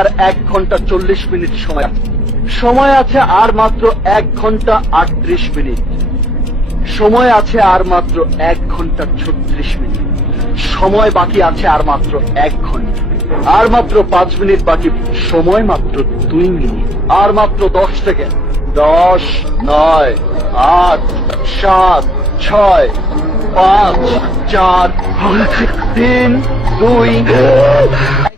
আর 1 ঘন্টা 40 মিনিট সময় আছে। সময় আছে আর মাত্র 1 ঘন্টা 38 মিনিট। সময় আছে আর মাত্র 1 ঘন্টা 36 মিনিট। সময় বাকি আছে আর মাত্র 1 ঘন্টা। আর মাত্র 5 মিনিট বাকি। সময় মাত্র 2 মিনিট। আর মাত্র 10 সেকেন্ড। 10, 9, 8, 7, 6, 5, 4, 3, 2